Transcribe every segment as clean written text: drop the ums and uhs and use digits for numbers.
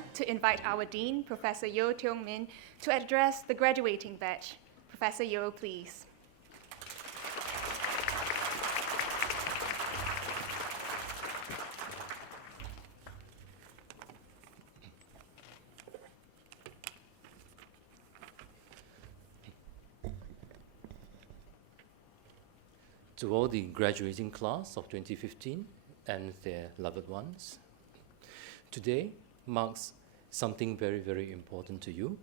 honor to invite our Dean, Professor Yeo Tiong Min, to address the graduating batch. Professor Yeo, please. To all the graduating class of 2015 and their loved ones, today marks something very, very important to you.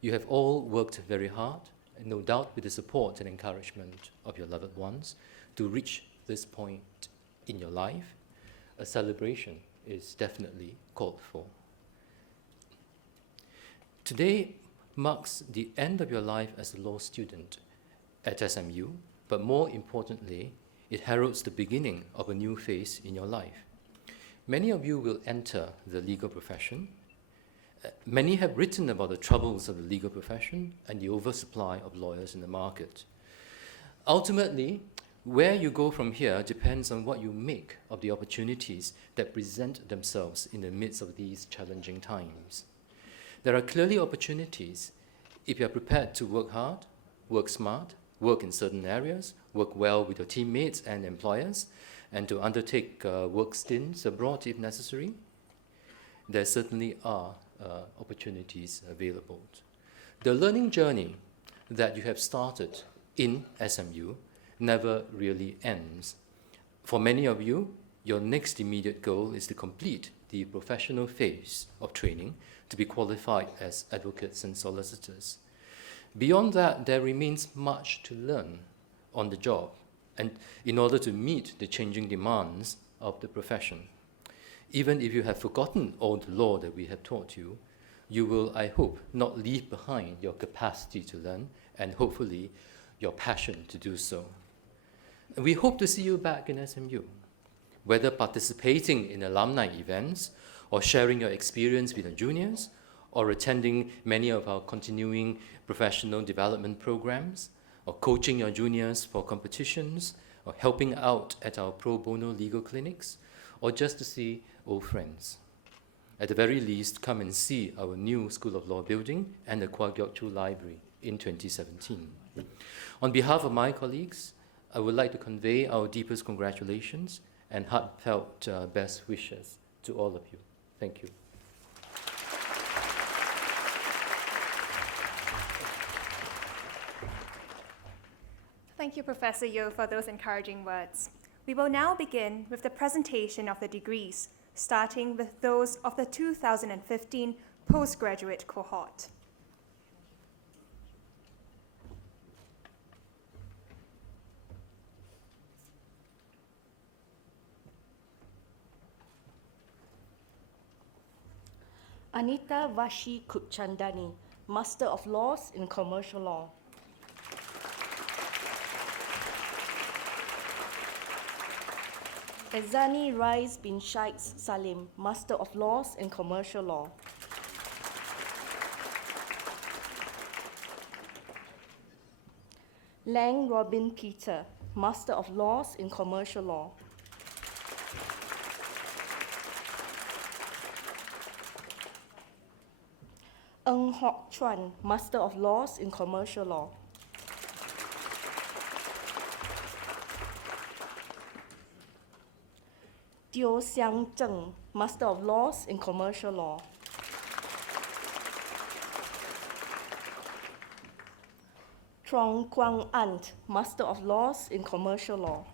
You have all worked very hard, and no doubt with the support and encouragement of your loved ones, to reach this point in your life. A celebration is definitely called for. Today marks the end of your life as a law student at SMU, but more importantly, it heralds the beginning of a new phase in your life. Many of you will enter the legal profession. Many have written about the troubles of the legal profession and the oversupply of lawyers in the market. Ultimately, where you go from here depends on what you make of the opportunities that present themselves in the midst of these challenging times. There are clearly opportunities if you are prepared to work hard, work smart, work in certain areas, work well with your teammates and employers, and to undertake work stints abroad if necessary. There certainly are opportunities available. The learning journey that you have started in SMU never really ends. For many of you, your next immediate goal is to complete the professional phase of training to be qualified as advocates and solicitors. Beyond that, there remains much to learn on the job, and in order to meet the changing demands of the profession. Even if you have forgotten all the law that we have taught you, you will, I hope, not leave behind your capacity to learn and hopefully your passion to do so. And we hope to see you back in SMU, whether participating in alumni events or sharing your experience with the juniors, or attending many of our continuing professional development programs, or coaching your juniors for competitions, or helping out at our pro bono legal clinics, or just to see old friends. At the very least, come and see our new School of Law building and the Kwa Geok Choo Library in 2017. On behalf of my colleagues, I would like to convey our deepest congratulations and heartfelt best wishes to all of you. Thank you. Thank you, Professor Yeo, for those encouraging words. We will now begin with the presentation of the degrees, starting with those of the 2015 postgraduate cohort. Anita Vashi Kutchandani, Master of Laws in Commercial Law. Ezani Rais bin Shaikh Salim, Master of Laws in Commercial Law. Lang Robin Peter, Master of Laws in Commercial Law. Ng Hock Chuan, Master of Laws in Commercial Law. Teo Siang Zheng, Master of Laws in Commercial Law. Trong Quang Ant, Master of Laws in Commercial Law.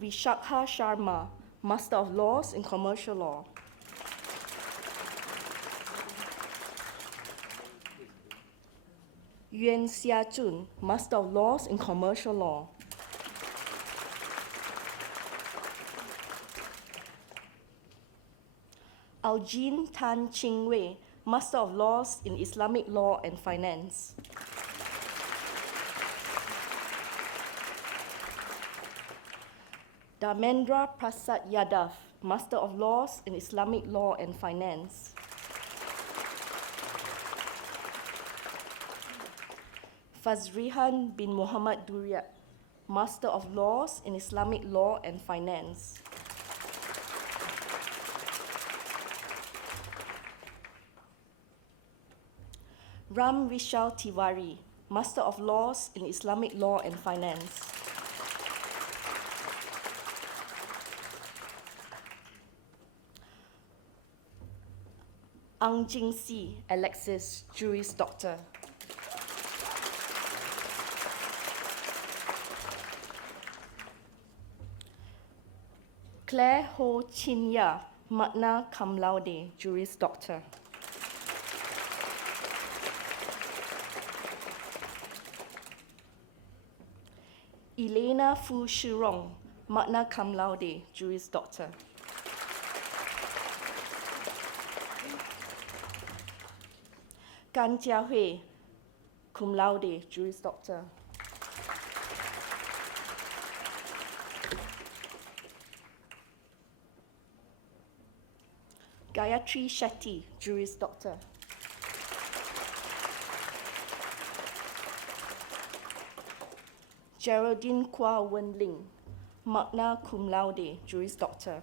Vishakha Sharma, Master of Laws in Commercial Law. Yuan Xia Chun, Master of Laws in Commercial Law. Aljin Tan Ching Wei, Master of Laws in Islamic Law and Finance. Dharmendra Prasad Yadav, Master of Laws in Islamic Law and Finance. Fazrihan bin Muhammad Duryat, Master of Laws in Islamic Law and Finance. Ram Vishal Tiwari, Master of Laws in Islamic Law and Finance. Ang Jing Si, Alexis, Juris Doctor. Claire Ho Chin Ya, magna cum laude, Juris Doctor. Elena Fu Shirong, magna cum laude, Juris Doctor. Gan Jiahui, cum laude, Juris Doctor. Gayatri Shetty, Juris Doctor. Geraldine Kwa Wen Ling, magna cum laude, Juris Doctor.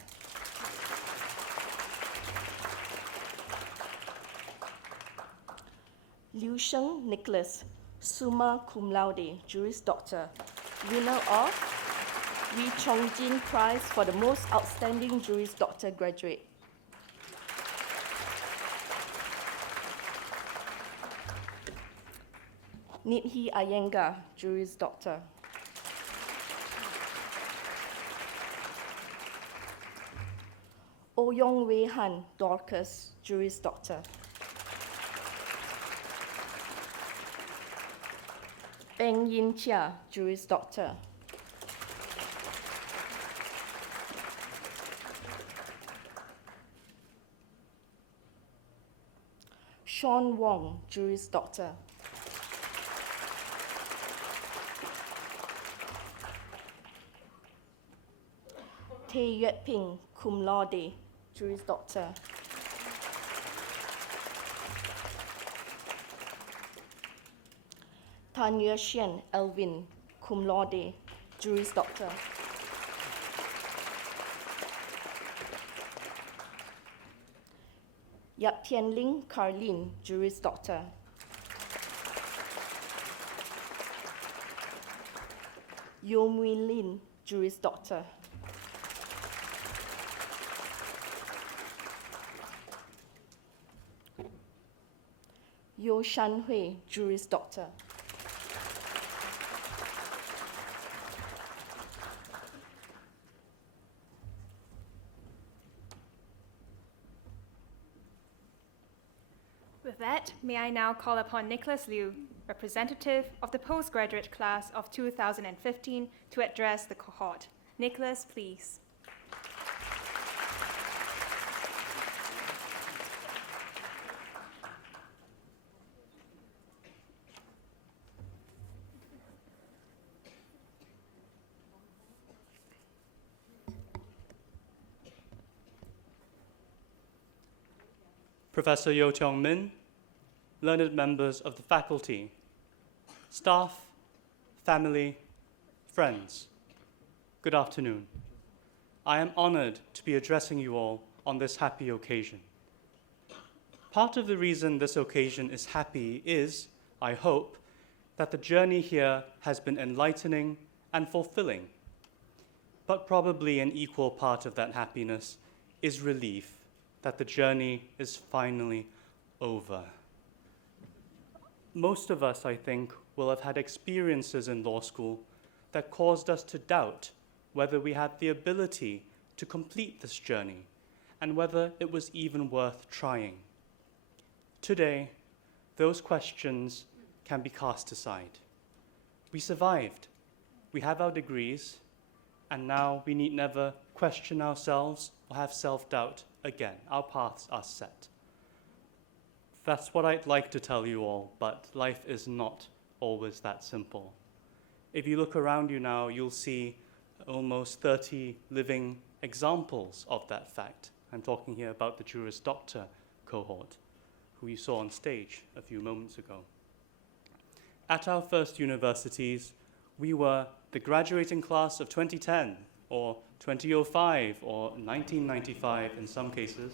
Liu Sheng Nicholas, summa cum laude, Juris Doctor, winner of Wee Chong Jin Prize for the most outstanding Juris Doctor graduate. Nidhi Iyengar, Juris Doctor. Oyong Wei Han, Dorcas, Juris Doctor. Peng Yin Chia, Juris Doctor. Sean Wong, Juris Doctor. Tay Yue Ping, cum laude, Juris Doctor. Tan Yue Xian Elvin, cum laude, Juris Doctor. Yap Tian Ling Carlin, Juris Doctor. Yo Mui Lin, Juris Doctor. Yo Shan Hui, Juris Doctor. With that, may I now call upon Nicholas Liu, representative of the postgraduate class of 2015, to address the cohort. Nicholas, please. Professor Yo Chong Min, learned members of the faculty, staff, family, friends, good afternoon. I am honored to be addressing you all on this happy occasion. Part of the reason this occasion is happy is, I hope, that the journey here has been enlightening and fulfilling. But probably an equal part of that happiness is relief that the journey is finally over. Most of us, I think, will have had experiences in law school that caused us to doubt whether we had the ability to complete this journey and whether it was even worth trying. Today, those questions can be cast aside. We survived, we have our degrees, and now we need never question ourselves or have self-doubt again. Our paths are set. That's what I'd like to tell you all, but life is not always that simple. If you look around you now, you'll see almost 30 living examples of that fact. I'm talking here about the Juris Doctor cohort, who you saw on stage a few moments ago. At our first universities, We were the graduating class of 2010, or 2005, or 1995 in some cases.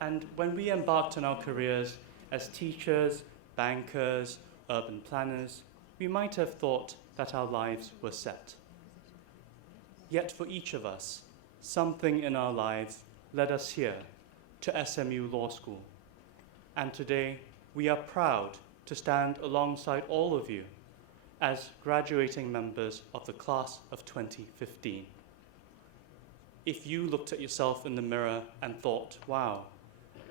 And when we embarked on our careers as teachers, bankers, urban planners, we might have thought that our lives were set. Yet for each of us, something in our lives led us here to SMU Law School. And today, we are proud to stand alongside all of you as graduating members of the class of 2015. If you looked at yourself in the mirror and thought, wow,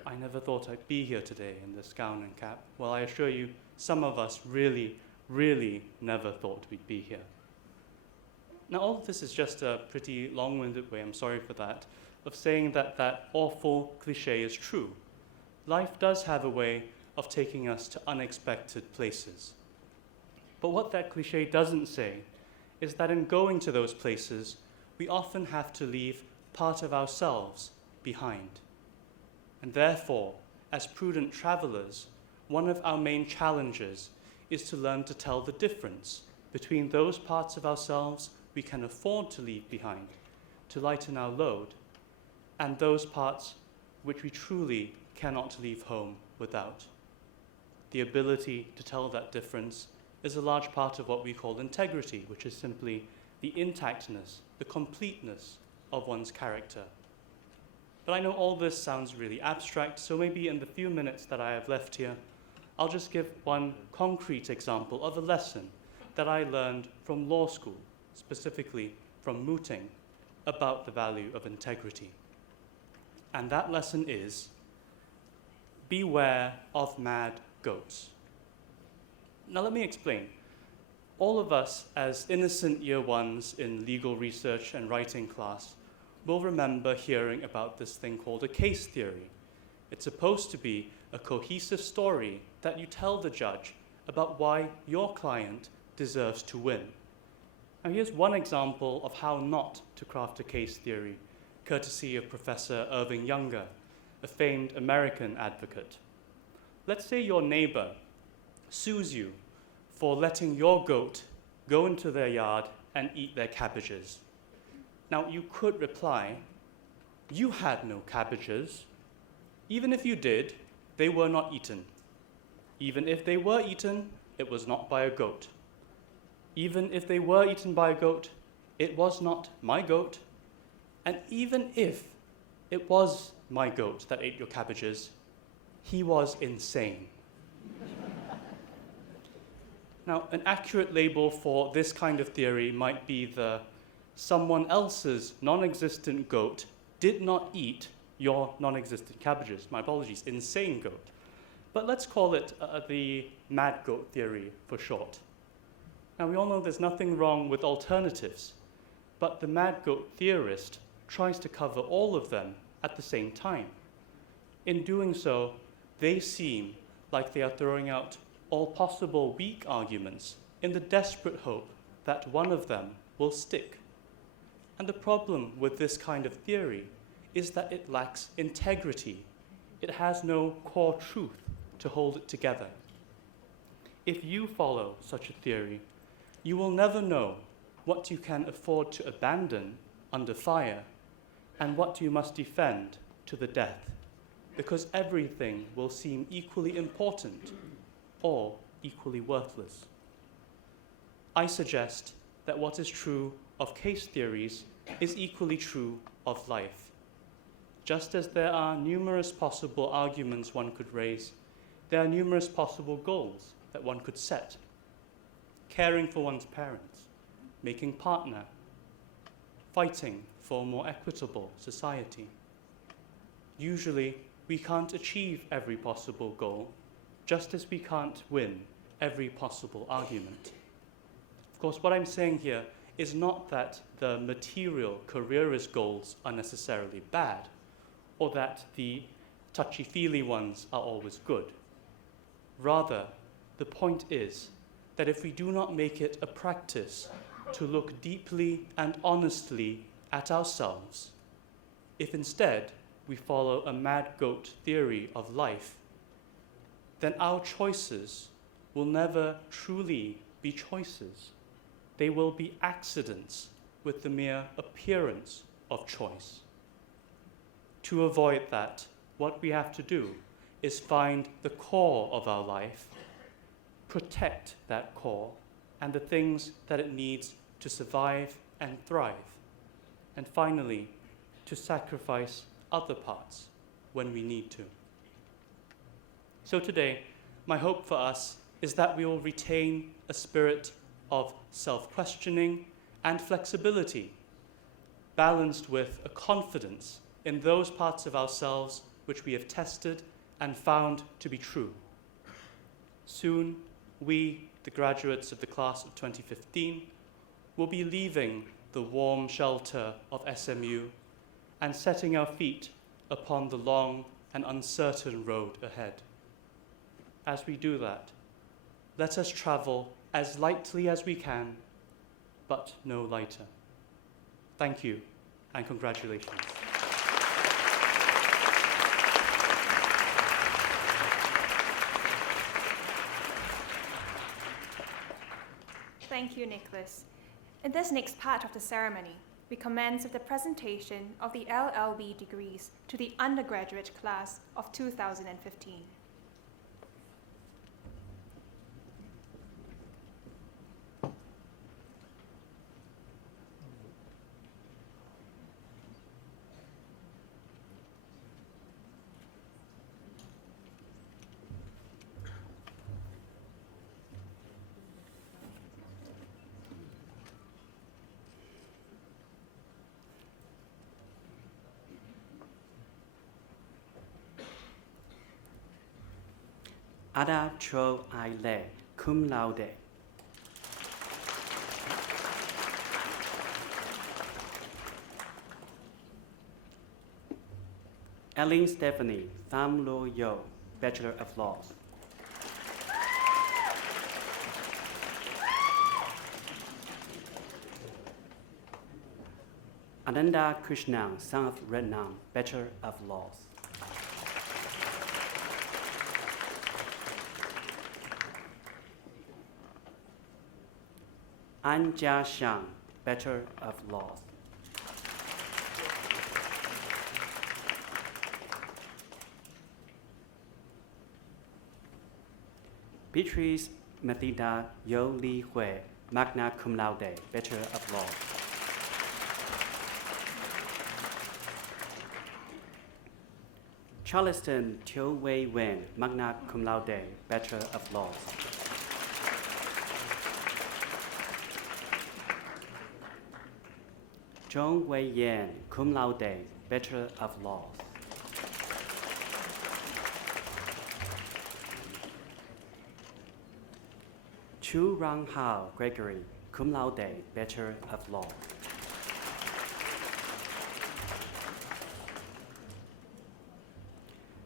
I never thought I'd be here today in this gown and cap, well, I assure you, some of us really, really never thought we'd be here. Now, all of this is just a pretty long-winded way, I'm sorry for that, of saying that that awful cliche is true. Life does have a way of taking us to unexpected places. But what that cliche doesn't say is that in going to those places, we often have to leave part of ourselves behind. And therefore, as prudent travelers, one of our main challenges is to learn to tell the difference between those parts of ourselves we can afford to leave behind to lighten our load, and those parts which we truly cannot leave home without. The ability to tell that difference is a large part of what we call integrity, which is simply the intactness, the completeness of one's character. But I know all this sounds really abstract, so maybe in the few minutes that I have left here, I'll just give one concrete example of a lesson that I learned from law school, specifically from mooting, about the value of integrity. And that lesson is, beware of mad goats. Now let me explain. All of us as innocent year ones in legal research and writing class will remember hearing about this thing called a case theory. It's supposed to be a cohesive story that you tell the judge about why your client deserves to win. Now here's one example of how not to craft a case theory, courtesy of Professor Irving Younger, a famed American advocate. Let's say your neighbor sues you for letting your goat go into their yard and eat their cabbages. Now, you could reply, you had no cabbages. Even if you did, they were not eaten. Even if they were eaten, it was not by a goat. Even if they were eaten by a goat, it was not my goat. And even if it was my goat that ate your cabbages, he was insane. Now, an accurate label for this kind of theory might be the someone else's non-existent goat did not eat your non-existent cabbages. My apologies, insane goat. But let's call it the mad goat theory for short. Now, we all know there's nothing wrong with alternatives, but the mad goat theorist tries to cover all of them at the same time. In doing so, they seem like they are throwing out all possible weak arguments in the desperate hope that one of them will stick. And the problem with this kind of theory is that it lacks integrity. It has no core truth to hold it together. If you follow such a theory, you will never know what you can afford to abandon under fire and what you must defend to the death, because everything will seem equally important or equally worthless. I suggest that what is true of case theories is equally true of life. Just as there are numerous possible arguments one could raise, there are numerous possible goals that one could set. Caring for one's parents, making partner, fighting for a more equitable society. Usually, we can't achieve every possible goal, just as we can't win every possible argument. Of course, what I'm saying here is not that the material careerist goals are necessarily bad, or that the touchy-feely ones are always good. Rather, the point is that if we do not make it a practice to look deeply and honestly at ourselves, if instead we follow a mad goat theory of life, then our choices will never truly be choices. they will be accidents with the mere appearance of choice. To avoid that, what we have to do is find the core of our life, protect that core and the things that it needs to survive and thrive, and finally, to sacrifice other parts when we need to. So today, my hope for us is that we will retain a spirit of self-questioning and flexibility, balanced with a confidence in those parts of ourselves which we have tested and found to be true. Soon, we, the graduates of the class of 2015, will be leaving the warm shelter of SMU and setting our feet upon the long and uncertain road ahead. As we do that, let us travel as lightly as we can, but no lighter. Thank you, and congratulations. Thank you, Nicholas. In this next part of the ceremony, we commence with the presentation of the LLB degrees to the undergraduate class of 2015. Ada Cho Ai Le, cum laude. Ellen Stephanie Tham Lo Yo, Bachelor of Laws. Ananda Krishnan, son of Rednam, Bachelor of Laws. An Jia Xiang, Bachelor of Laws. Beatrice Mathilda Yo Li Hui, magna cum laude, Bachelor of Laws. Charleston Teo Wei Wen, magna cum laude, Bachelor of Laws. Zhong Wei Yan, cum laude, Bachelor of Laws. Chu Rang Hao Gregory, cum laude, Bachelor of Laws.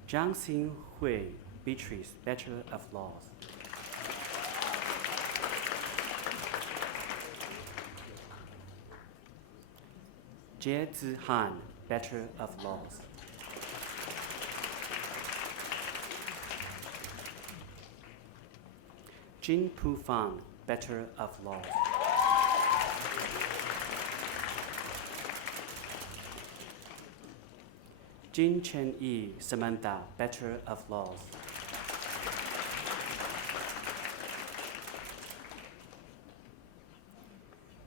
Zhang Xin Hui Beatrice, Bachelor of Laws. Jie Zi Han, Bachelor of Laws. Jin Pu Fan, Bachelor of Laws. Jin Chen Yi Samantha, Bachelor of Laws.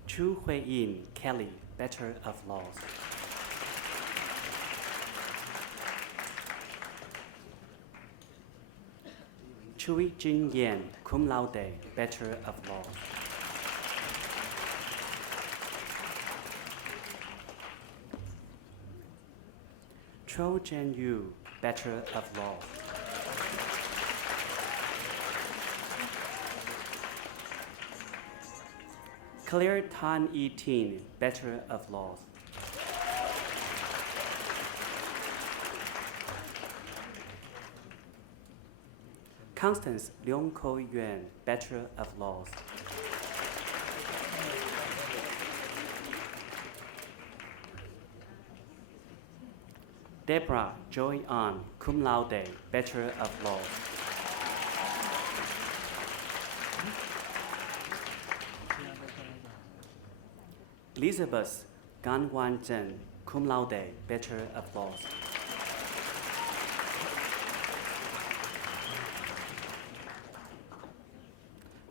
Chu Hui Yin Kelly, Bachelor of Laws. Chui Jin Yan, cum laude, Bachelor of Laws. Cho Jen Yu, Bachelor of Laws. Claire Tan Yi Tin, Bachelor of Laws. Constance Leong Ko Yuan, Bachelor of Laws. Deborah Joy An, cum laude, Bachelor of Laws. Elizabeth Gan Wan Zhen, cum laude, Bachelor of Laws.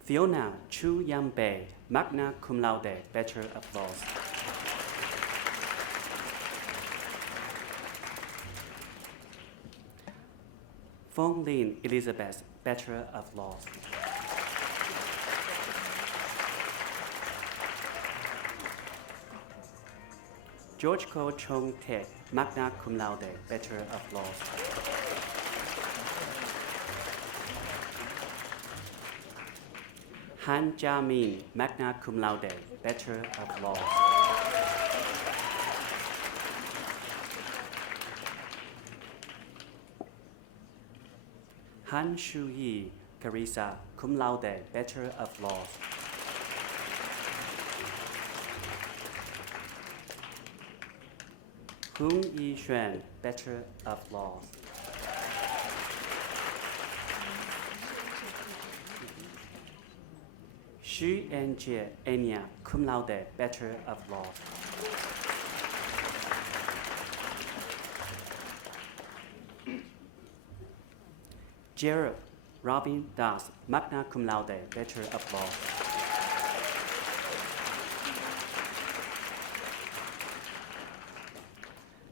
Fiona Chu Yang Bei, magna cum laude, Bachelor of Laws. Fong Lin Elizabeth, Bachelor of Laws. George Ko Chong Ted, magna cum laude, Bachelor of Laws. Han Jia Min, magna cum laude, Bachelor of Laws. Han Shu Yi, Carissa, cum laude, Bachelor of Laws. Hung Yi Xuan, Bachelor of Laws. Xu Enjie Enya, cum laude, Bachelor of Laws. Gerald Robin Das, magna cum laude, Bachelor of Laws.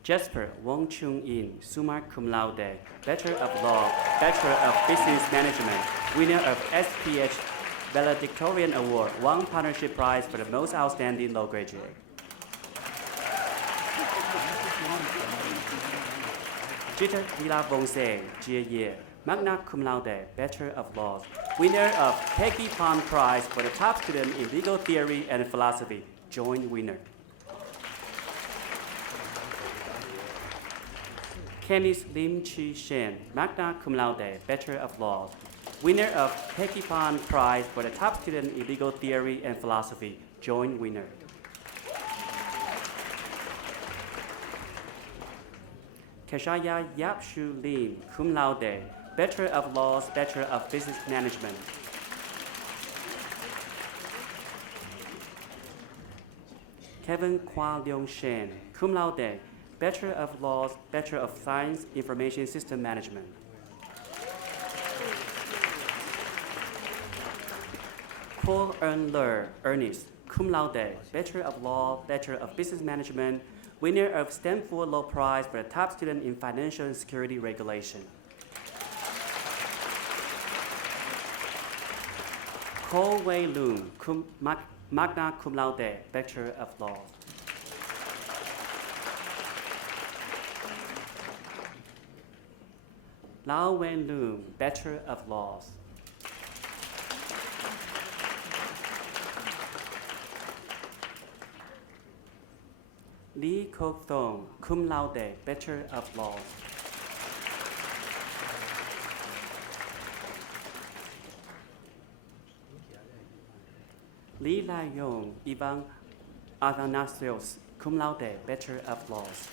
Jasper Wong Chung In, summa cum laude, Bachelor of Law, Bachelor of Business Management, winner of SPH Valedictorian Award, won partnership prize for the most outstanding law graduate. Jita Vila Vongse, Jie Ye, magna cum laude, Bachelor of Laws, winner of Peggy Pond Prize for the top student in legal theory and philosophy, joint winner. Kenneth Lim Chi Shen, magna cum laude, Bachelor of Laws, winner of Peggy Pond Prize for the top student in legal theory and philosophy, joint winner. Kashaya Yap Shu Lim, cum laude, Bachelor of Laws, Bachelor of Business Management. Kevin Kwa Leong Shen, cum laude, Bachelor of Laws, Bachelor of Science, Information System Management. Paul Ler Ernest, cum laude, Bachelor of Law, Bachelor of Business Management, winner of Stanford Law Prize for the top student in Financial and Security Regulation. Ko Wei Lun, magna cum laude, Bachelor of Laws. Lao Wen Lun, Bachelor of Laws. Lee Kok Thong, cum laude, Bachelor of Laws. Lee Lai Yong, Ivan Athanasios, cum laude, Bachelor of Laws.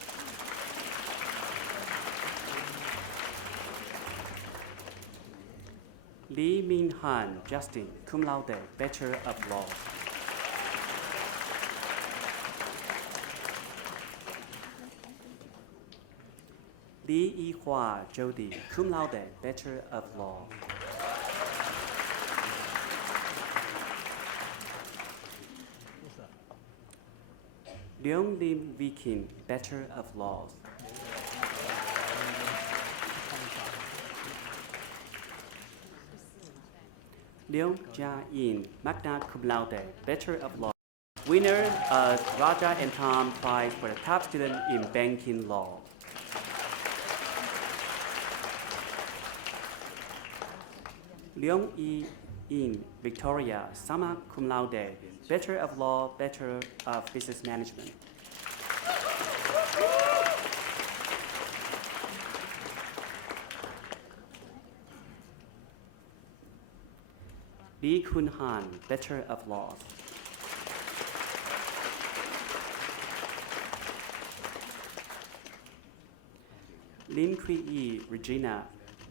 Lee Min Han, Justin, cum laude, Bachelor of Laws. Lee Yi Hua, Jody, cum laude, Bachelor of Law. Leong Lim Vikin, Bachelor of Laws. Leong Jia Yin, magna cum laude, Bachelor of Law, winner of Raja and Tom Prize for the top student in banking law. Leong Yi Yin, Victoria, summa cum laude, Bachelor of Law, Bachelor of Business Management. Lee Kun Han, Bachelor of Laws. Lim Kui Yi, Regina,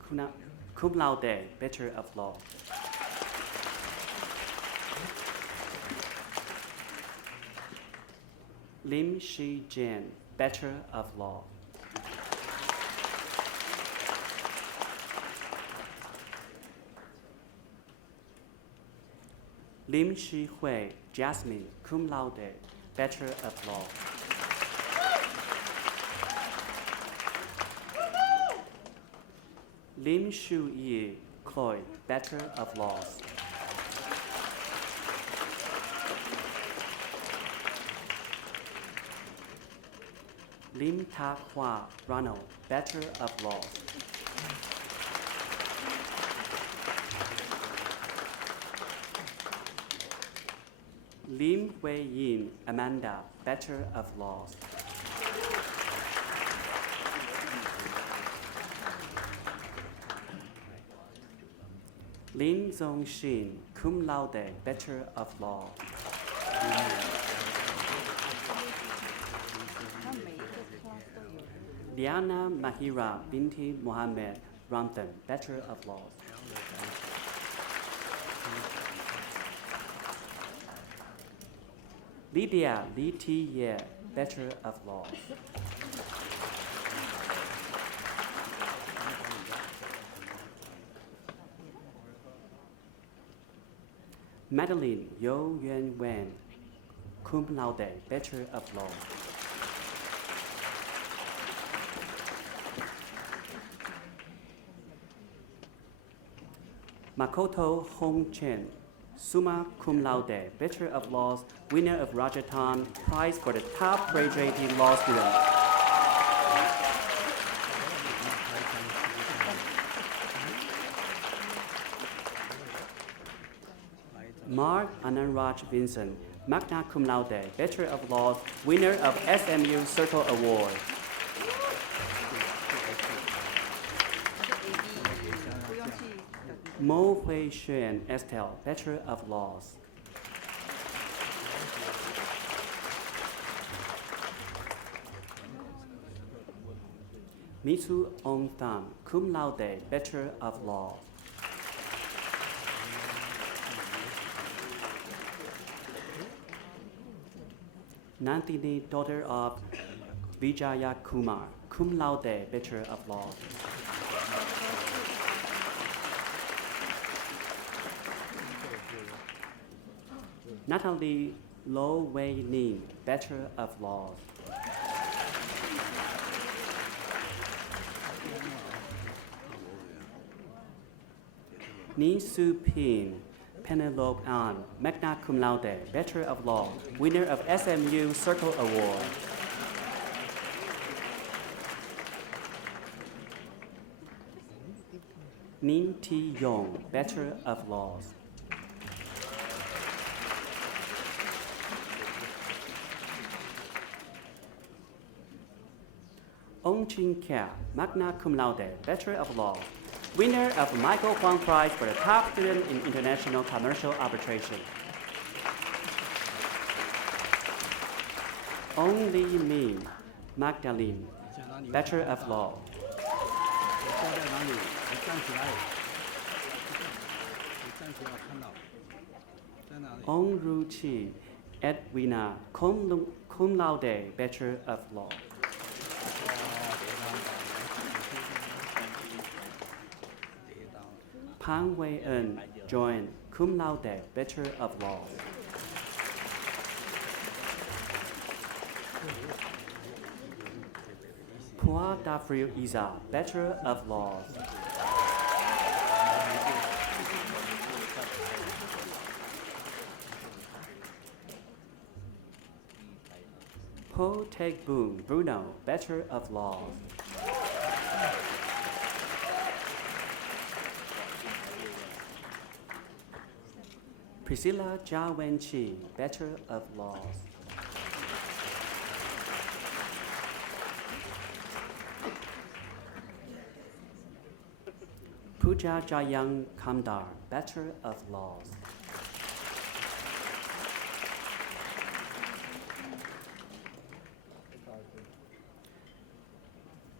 cum laude, Bachelor of Law. Lim Shi Jian, Bachelor of Law. Lim Shi Hui Jasmine, cum laude, Bachelor of Law. Lim Shu Yi Chloe, Bachelor of Laws. Lim Ta Hua Ronald, Bachelor of Laws. Lim Wei Yin Amanda, Bachelor of Laws. Lin Zong Xin, cum laude, Bachelor of Law. Liana Mahira binti Mohammed Ramton, Bachelor of Laws. Lydia Li Ti Ye, Bachelor of Laws. Madeline Yo Yuan Wen, cum laude, Bachelor of Law. Makoto Hong Chen, summa cum laude, Bachelor of Laws, winner of Roger Tan Prize for the top graduating law student. Mark Ananraj Vincent, magna cum laude, Bachelor of Laws, winner of SMU Circle Award. Mo Hui Xuan Estelle, Bachelor of Laws. Mitsu Ong Tham, cum laude, Bachelor of Laws. Nandini, daughter of Vijaya Kumar, cum laude, Bachelor of Laws. Natalie Lo Wei Ning, Bachelor of Laws. Ni Su Pin, Penelope An, magna cum laude, Bachelor of Law, winner of SMU Circle Award. Nin Ti Yong, Bachelor of Laws. Ong Chin Kia, magna cum laude, Bachelor of Law, winner of Michael Huang Prize for the top student in international commercial arbitration. Ong Li Min, Magdalene, Bachelor of Law. Ong Ru Chi, Edwina, cum laude, Bachelor of Law. Pang Wei En, Joan, cum laude, Bachelor of Law. Pua Dafril Iza, Bachelor of Laws. Po Teg Boon, Bruno, Bachelor of Laws. Priscilla Jia Wen Chi, Bachelor of Laws. Pooja Jayang Kamdar, Bachelor of Laws.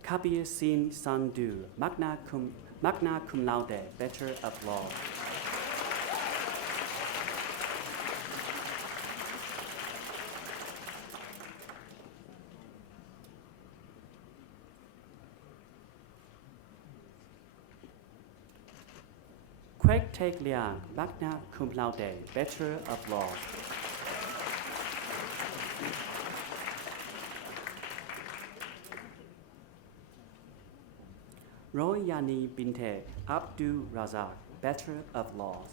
Kabir Singh Sandhu, magna cum laude, Bachelor of Laws. Craig Taek Liang, magna cum laude, Bachelor of Laws. Royani Binte Abdul Razak, Bachelor of Laws.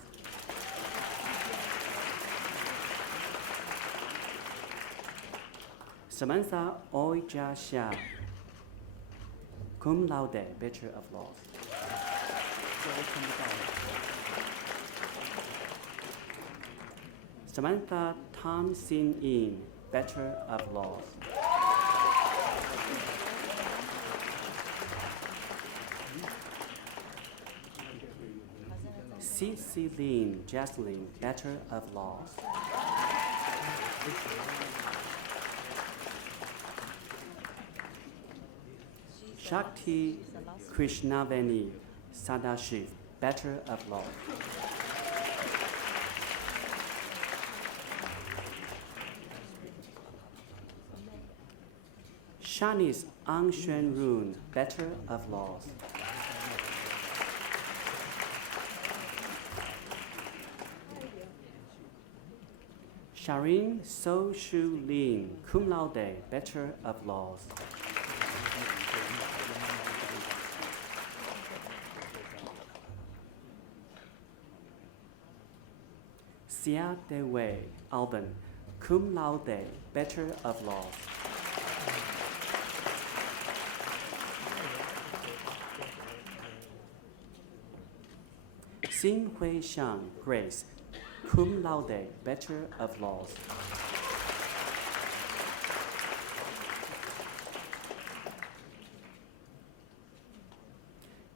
Samantha Oija Xia, cum laude, Bachelor of Laws. Samantha Tan Sin Yin, Bachelor of Laws. Ceciline Jaslyn, Bachelor of Laws. Shakti Krishnaveni Sadashiv, Bachelor of Laws. Shanice Ang Xuan Run, Bachelor of Laws. Sharin So Shu Lin, cum laude, Bachelor of Laws. Sia De Wei Alban, cum laude, Bachelor of Laws. Xin Hui Shang Grace, cum laude, Bachelor of Laws.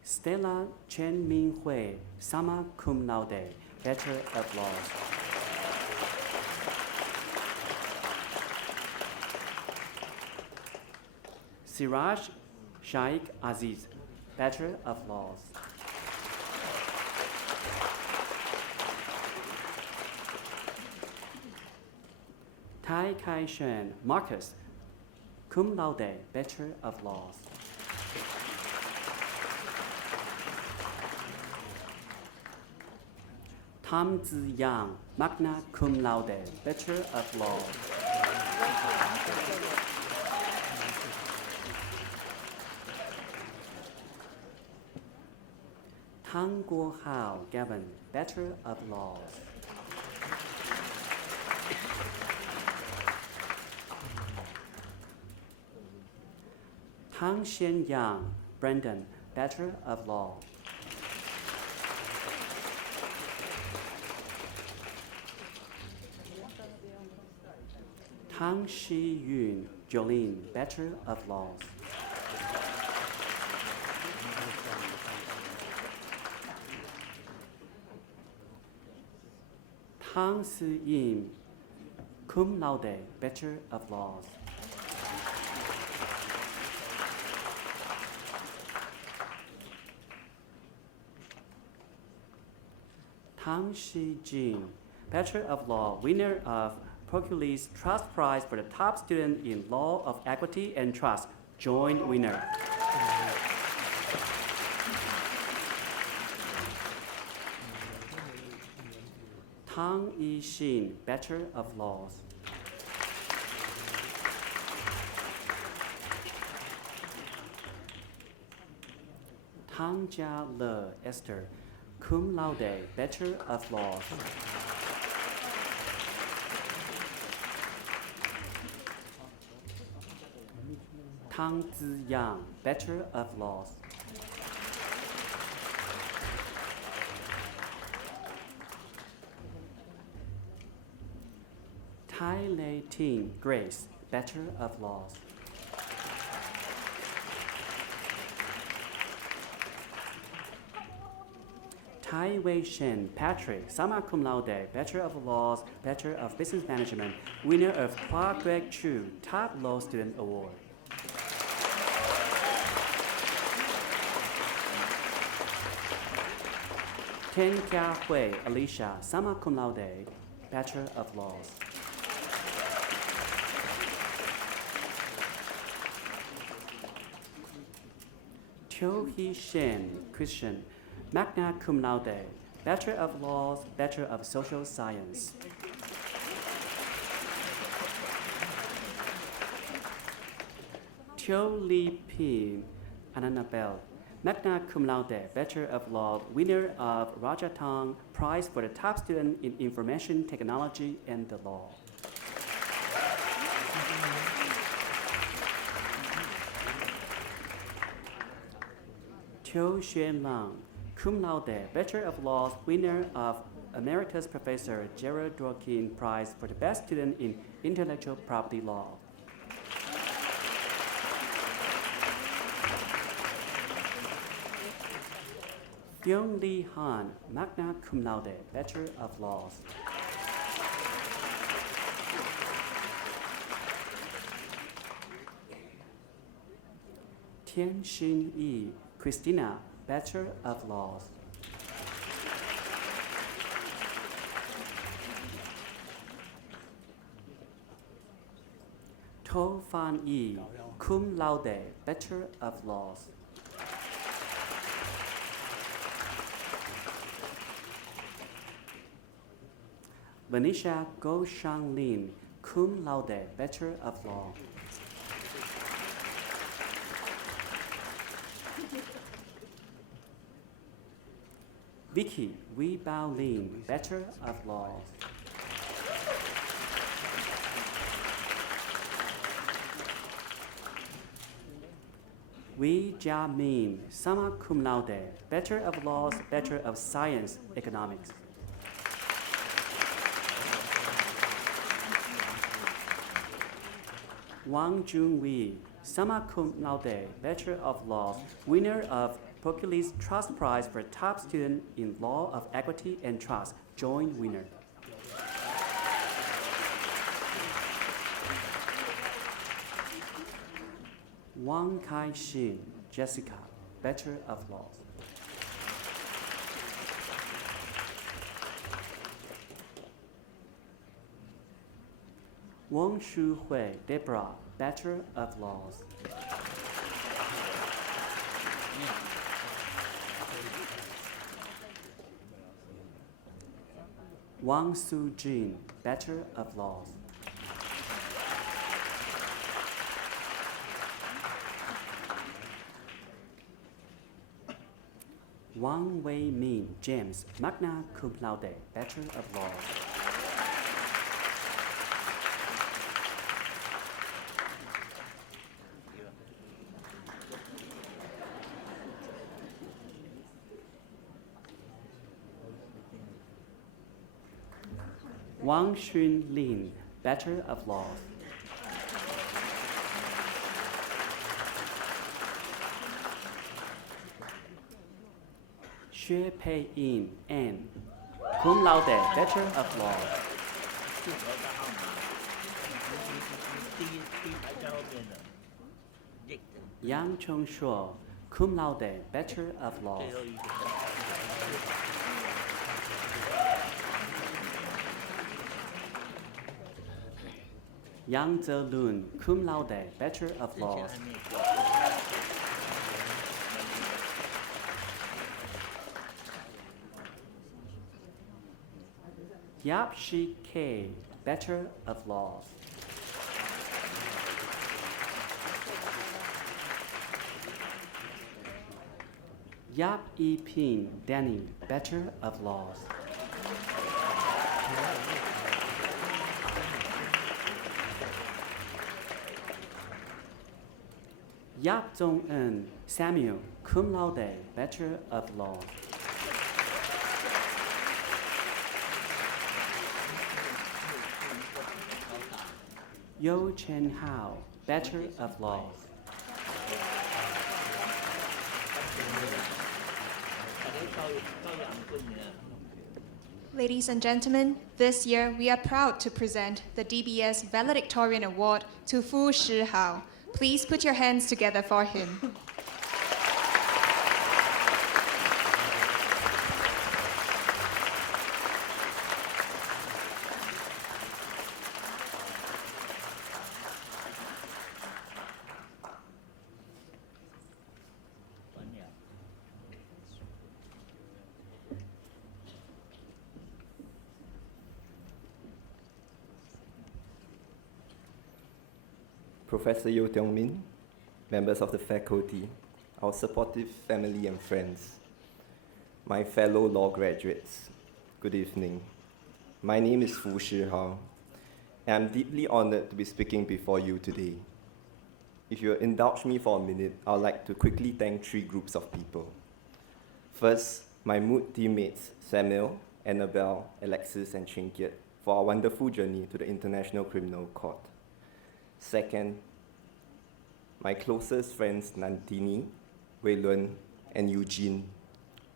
Stella Chen Min Hui, summa cum laude, Bachelor of Laws. Siraj Shaikh Aziz, Bachelor of Laws. Tai Kai Shen Marcus, cum laude, Bachelor of Laws. Tam Zi Yang, magna cum laude, Bachelor of Laws. Tang Guo Hao Gavin, Bachelor of Laws. Tang Xian Yang Brendan, Bachelor of Law. Tang Shi Yun Jolene, Bachelor of Laws. Tang Si Yin, cum laude, Bachelor of Laws. Tang Shi Jin, Bachelor of Law, winner of Hercules Trust Prize for the top student in Law of Equity and Trust, joint winner. Tang Yi Xin, Bachelor of Laws. Tang Jia Le Esther, cum laude, Bachelor of Laws. Tang Zi Yang, Bachelor of Laws. Tai Lei Ting Grace, Bachelor of Laws. Tai Wei Shen Patrick, summa cum laude, Bachelor of Laws, Bachelor of Business Management, winner of Hua Greg Chu Top Law Student Award. Ten Kia Hui Alicia, summa cum laude, Bachelor of Laws. Teo Hee Shen Christian, magna cum laude, Bachelor of Laws, Bachelor of Social Science. Teo Lee Pim Annabelle, magna cum laude, Bachelor of Law, winner of Rajatang Prize for the top student in Information Technology and the Law. Teo Xuan Lang, cum laude, Bachelor of Laws, winner of Emeritus Professor Gerald Dworkin Prize for the best student in Intellectual Property Law. Fyong Lee Han, magna cum laude, Bachelor of Laws. Tian Xin Yi, Christina, Bachelor of Laws. To Fan Yi, cum laude, Bachelor of Laws. Vanisha Go Shang Lin, cum laude, Bachelor of Law. Vicky Wee Bao Lin, Bachelor of Laws. Wee Jia Min, summa cum laude, Bachelor of Laws, Bachelor of Science, Economics. Wang Junwei, summa cum laude, Bachelor of Laws, winner of Hercules Trust Prize for top student in Law of Equity and Trust, joint winner. Wang Kai Xin, Jessica, Bachelor of Laws. Wang Shu Hui, Deborah, Bachelor of Laws. Wang Su Jin, Bachelor of Laws. Wang Wei Min, James, magna cum laude, Bachelor of Laws. Wang Xun Lin, Bachelor of Laws. Xue Pei Yin, Anne, cum laude, Bachelor of Laws. Yang Chong Shuo, cum laude, Bachelor of Laws. Yang Ze Lun, cum laude, Bachelor of Laws. Yap Shi K, Bachelor of Laws. Yap Yi Ping, Danny, Bachelor of Laws. Yap Zong En, Samuel, cum laude, Bachelor of Laws. Yo Chen Hao, Bachelor of Laws. Ladies and gentlemen, this year we are proud to present the DBS Valedictorian Award to Fu Shi Hao. Please put your hands together for him. Professor Yeo Tiong Min, members of the faculty, our supportive family and friends, my fellow law graduates, good evening. My name is Fu Shi Hao, and I'm deeply honored to be speaking before you today. If you'll indulge me for a minute, I'd like to quickly thank 3 groups of people. First, my mood teammates, Samuel, Annabelle, Alexis, and Chinkiet, for our wonderful journey to the International Criminal Court. Second, my closest friends, Nantini, Wei Lun, and Eugene,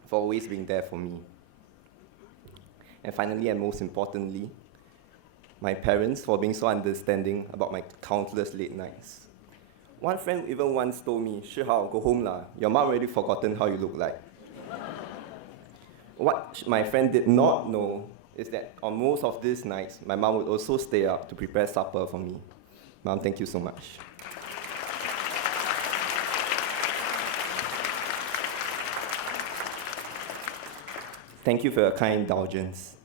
for always being there for me. And finally, and most importantly, my parents for being so understanding about my countless late nights. One friend even once told me, "Shi Hao, go home lah. Your mom already forgotten how you look like." What my friend did not know is that on most of these nights, my mom would also stay up to prepare supper for me. Mom, thank you so much. Thank you for your kind indulgence.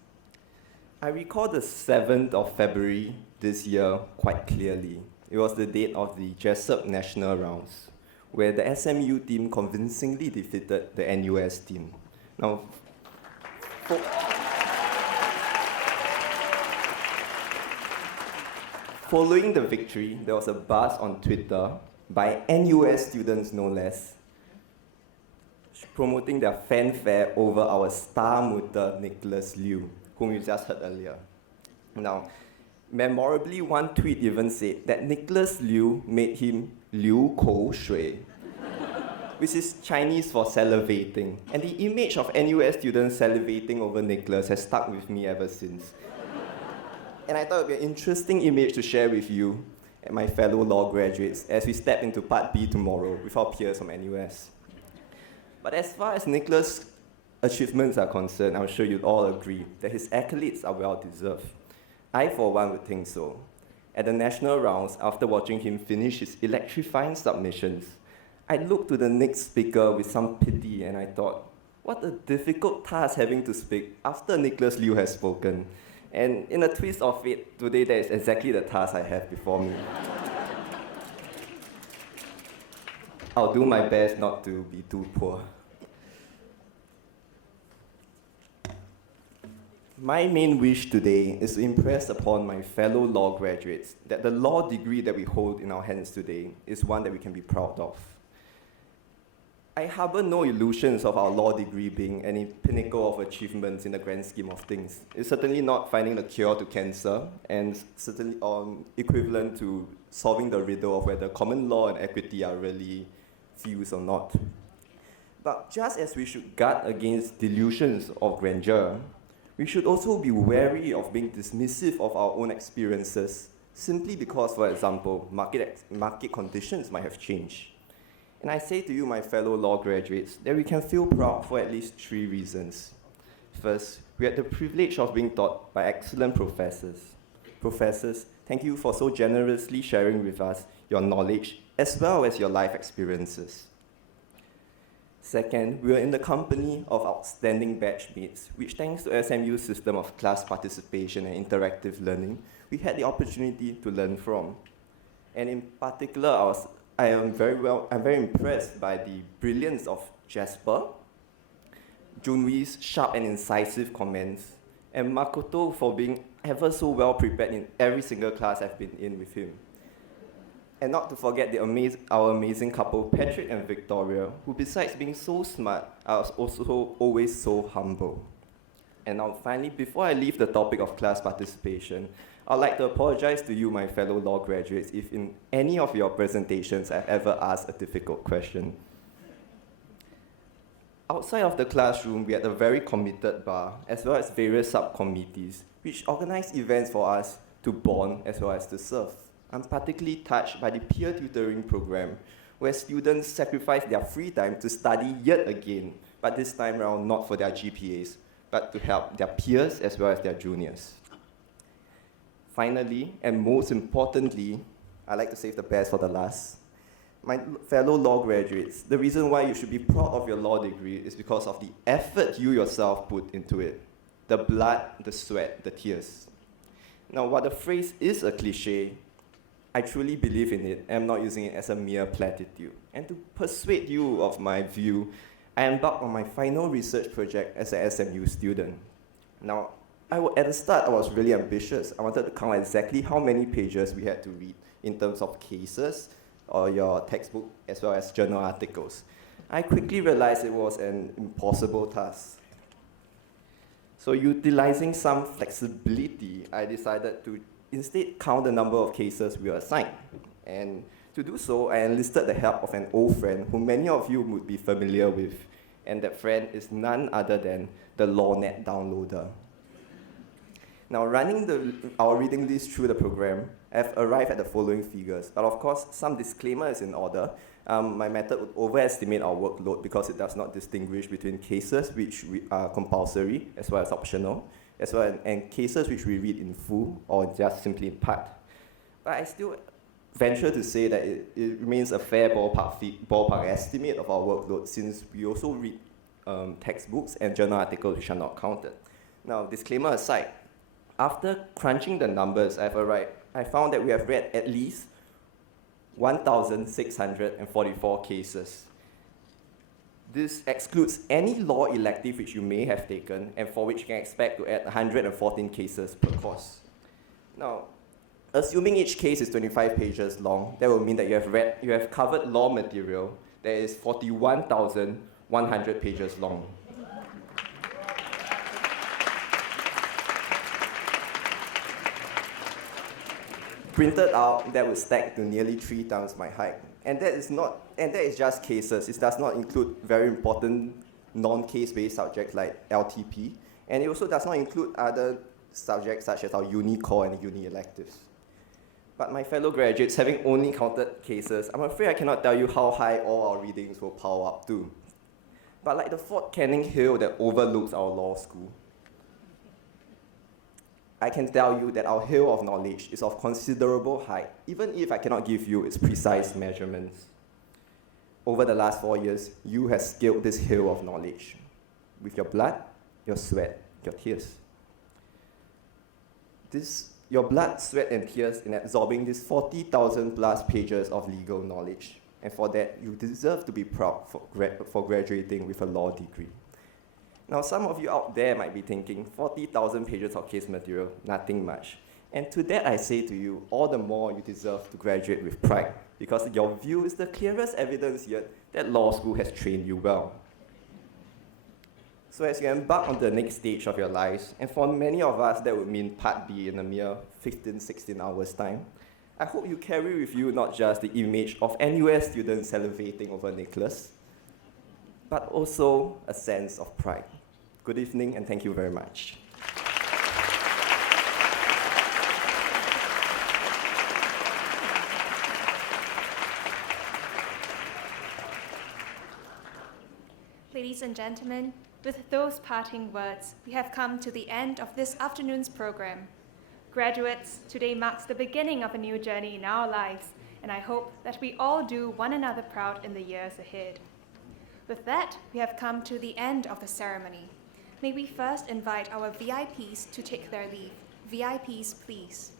I recall the 7th of February this year quite clearly. It was the date of the Jessup National Rounds, where the SMU team convincingly defeated the NUS team. Now, following the victory, there was a buzz on Twitter by NUS students no less, promoting their fanfare over our star mooter Nicholas Liu, whom you just heard earlier. Now, memorably, one tweet even said that Nicholas Liu made him Liu Kou Shui, which is Chinese for salivating. And the image of NUS students salivating over Nicholas has stuck with me ever since. And I thought it would be an interesting image to share with you and my fellow law graduates as we step into Part B tomorrow with our peers from NUS. But as far as Nicholas' achievements are concerned, I'm sure you'd all agree that his accolades are well-deserved. I, for one, would think so. At the national rounds, after watching him finish his electrifying submissions, I looked to the next speaker with some pity and I thought, what a difficult task having to speak after Nicholas Liu has spoken. And in a twist of fate, today that is exactly the task I have before me. I'll do my best not to be too poor. My main wish today is to impress upon my fellow law graduates that the law degree that we hold in our hands today is one that we can be proud of. I harbor no illusions of our law degree being any pinnacle of achievements in the grand scheme of things. It's certainly not finding a cure to cancer, and certainly equivalent to solving the riddle of whether common law and equity are really fused or not. But just as we should guard against delusions of grandeur, we should also be wary of being dismissive of our own experiences simply because, for example, market conditions might have changed. And I say to you, my fellow law graduates, that we can feel proud for at least 3 reasons. First, we had the privilege of being taught by excellent professors. Professors, thank you for so generously sharing with us your knowledge as well as your life experiences. Second, we were in the company of outstanding batchmates, which thanks to SMU's system of class participation and interactive learning, we had the opportunity to learn from. And in particular, I'm very impressed by the brilliance of Jasper, Junwee's sharp and incisive comments, and Makoto for being ever so well prepared in every single class I've been in with him. And not to forget our amazing couple, Patrick and Victoria, who besides being so smart, are also always so humble. And now finally, before I leave the topic of class participation, I'd like to apologize to you, my fellow law graduates, if in any of your presentations I've ever asked a difficult question. Outside of the classroom, we had a very committed bar, as well as various subcommittees, which organized events for us to bond as well as to serve. I'm particularly touched by the peer tutoring program, where students sacrifice their free time to study yet again, but this time around not for their GPAs, but to help their peers as well as their juniors. Finally, and most importantly, I like to save the best for the last. My fellow law graduates, the reason why you should be proud of your law degree is because of the effort you yourself put into it. The blood, the sweat, the tears. Now, while the phrase is a cliche, I truly believe in it, and I'm not using it as a mere platitude. And to persuade you of my view, I embarked on my final research project as an SMU student. Now, at the start, I was really ambitious. I wanted to count exactly how many pages we had to read in terms of cases, or your textbook, as well as journal articles. I quickly realized it was an impossible task. So utilizing some flexibility, I decided to instead count the number of cases we were assigned. And to do so, I enlisted the help of an old friend who many of you would be familiar with. And that friend is none other than the LawNet downloader. Now, running our reading list through the program, I've arrived at the following figures. But of course, some disclaimer is in order. My method would overestimate our workload because it does not distinguish between cases which are compulsory as well as optional, as well and cases which we read in full or just simply in part. But I still venture to say that it remains a fair ballpark estimate of our workload, since we also read textbooks and journal articles which are not counted. Now, disclaimer aside, after crunching the numbers I found that we have read at least 1,644 cases. This excludes any law elective which you may have taken and for which you can expect to add 114 cases per course. Now, assuming each case is 25 pages long, that will mean that you have covered law material that is 41,100 pages long. Printed out, that would stack to nearly 3 times my height. And that is just cases. It does not include very important non-case-based subjects like LTP. And it also does not include other subjects such as our uni core and uni electives. But my fellow graduates, having only counted cases, I'm afraid I cannot tell you how high all our readings will pile up to. But like the Fort Canning hill that overlooks our law school, I can tell you that our hill of knowledge is of considerable height, even if I cannot give you its precise measurements. Over the last 4 years, you have scaled this hill of knowledge with your blood, your sweat, your tears. Your blood, sweat, and tears in absorbing these 40,000 plus pages of legal knowledge. And for that, you deserve to be proud for graduating with a law degree. Now, some of you out there might be thinking, 40,000 pages of case material, nothing much. And to that I say to you, all the more you deserve to graduate with pride, because your view is the clearest evidence yet that law school has trained you well. So as you embark on the next stage of your lives, and for many of us that would mean Part B in a mere 15, 16 hours time, I hope you carry with you not just the image of NUS students salivating over Nicholas, but also a sense of pride. Good evening, and thank you very much. Ladies and gentlemen, with those parting words, we have come to the end of this afternoon's program. Graduates, today marks the beginning of a new journey in our lives, and I hope that we all do one another proud in the years ahead. With that, we have come to the end of the ceremony. May we first invite our VIPs to take their leave. VIPs, please.